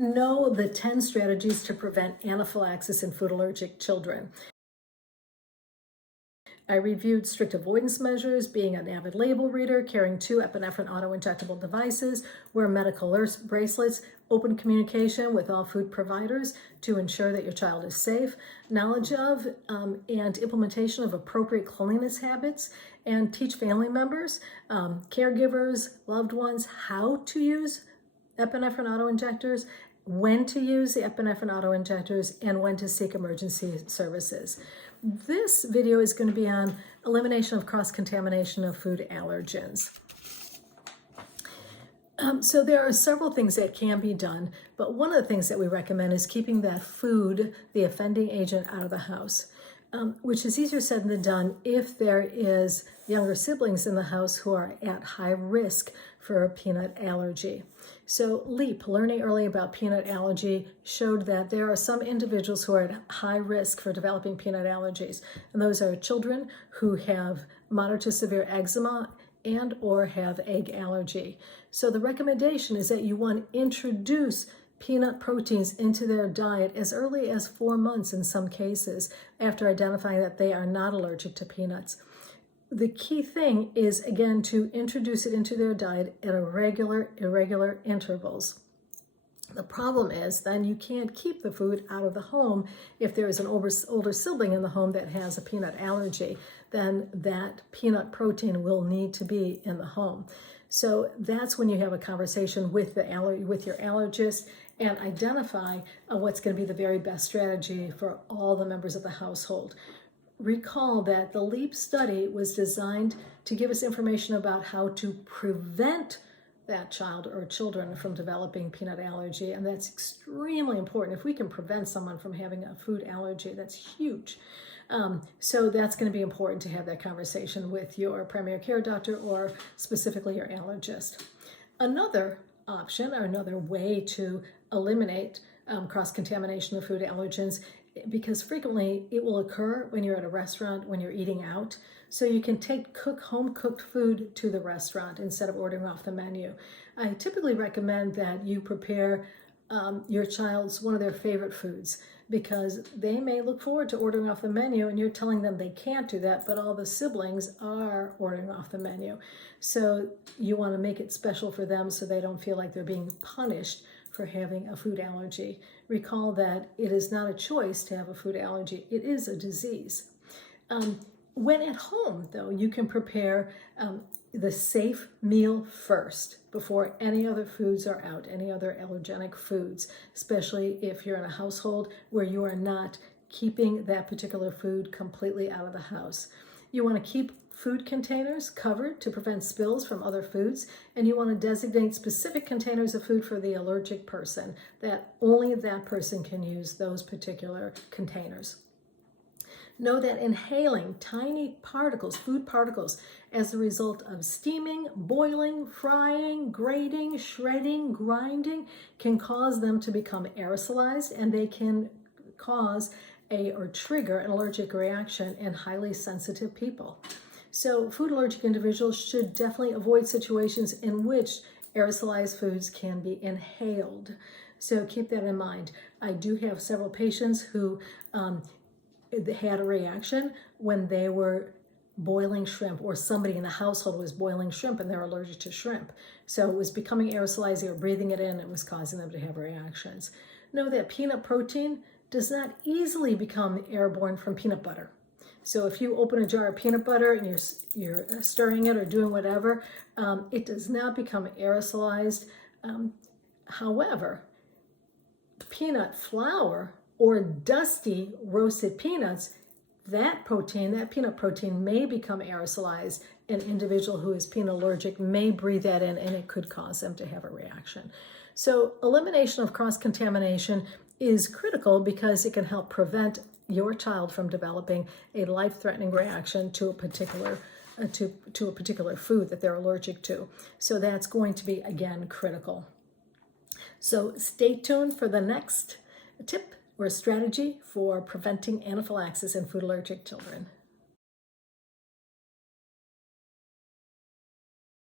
Know the 10 strategies to prevent anaphylaxis in food allergic children. I reviewed strict avoidance measures, being an avid label reader, carrying 2 epinephrine auto-injectable devices, wear medical bracelets, open communication with all food providers to ensure that your child is safe, knowledge of and implementation of appropriate cleanliness habits, and teach family members, caregivers, loved ones how to use epinephrine auto-injectors, when to use the epinephrine auto-injectors, and when to seek emergency services. This video is going to be on elimination of cross-contamination of food allergens. So there are several things that can be done, but one of the things that we recommend is keeping that food, the offending agent, out of the house, which is easier said than done if there is younger siblings in the house who are at high risk for a peanut allergy. So LEAP, Learning Early About Peanut Allergy, showed that there are some individuals who are at high risk for developing peanut allergies, and those are children who have moderate to severe eczema and or have egg allergy. So the recommendation is that you want to introduce peanut proteins into their diet as early as 4 months in some cases, after identifying that they are not allergic to peanuts. The key thing is, again, to introduce it into their diet at irregular intervals. The problem is then you can't keep the food out of the home. If there is an older sibling in the home that has a peanut allergy, then that peanut protein will need to be in the home. So that's when you have a conversation with your allergist and identify what's going to be the very best strategy for all the members of the household. Recall that the LEAP study was designed to give us information about how to prevent that child or children from developing peanut allergy, and that's extremely important. If we can prevent someone from having a food allergy, that's huge. So that's going to be important to have that conversation with your primary care doctor or specifically your allergist. Another option or another way to eliminate cross-contamination of food allergens, because frequently it will occur when you're at a restaurant, when you're eating out. So you can take home-cooked food to the restaurant instead of ordering off the menu. I typically recommend that you prepare your child's one of their favorite foods, because they may look forward to ordering off the menu and you're telling them they can't do that, but all the siblings are ordering off the menu. So you want to make it special for them so they don't feel like they're being punished for having a food allergy. Recall that it is not a choice to have a food allergy. It is a disease. When at home, though, you can prepare the safe meal first before any other foods are out, any other allergenic foods, especially if you're in a household where you are not keeping that particular food completely out of the house. You want to keep food containers covered to prevent spills from other foods, and you want to designate specific containers of food for the allergic person, that only that person can use those particular containers. Know that inhaling tiny particles, food particles, as a result of steaming, boiling, frying, grating, shredding, grinding, can cause them to become aerosolized, and they can cause or trigger an allergic reaction in highly sensitive people. So food allergic individuals should definitely avoid situations in which aerosolized foods can be inhaled. So keep that in mind. I do have several patients who had a reaction when they were boiling shrimp, or somebody in the household was boiling shrimp and they're allergic to shrimp. So it was becoming aerosolized, they were breathing it in, and it was causing them to have reactions. Know that peanut protein does not easily become airborne from peanut butter. So if you open a jar of peanut butter and you're stirring it or doing whatever, it does not become aerosolized. However, peanut flour or dusty roasted peanuts, that peanut protein may become aerosolized. An individual who is peanut allergic may breathe that in, and it could cause them to have a reaction. So elimination of cross-contamination is critical because it can help prevent your child from developing a life-threatening reaction to a particular food that they're allergic to. So that's going to be, again, critical. So stay tuned for the next tip or strategy for preventing anaphylaxis in food allergic children.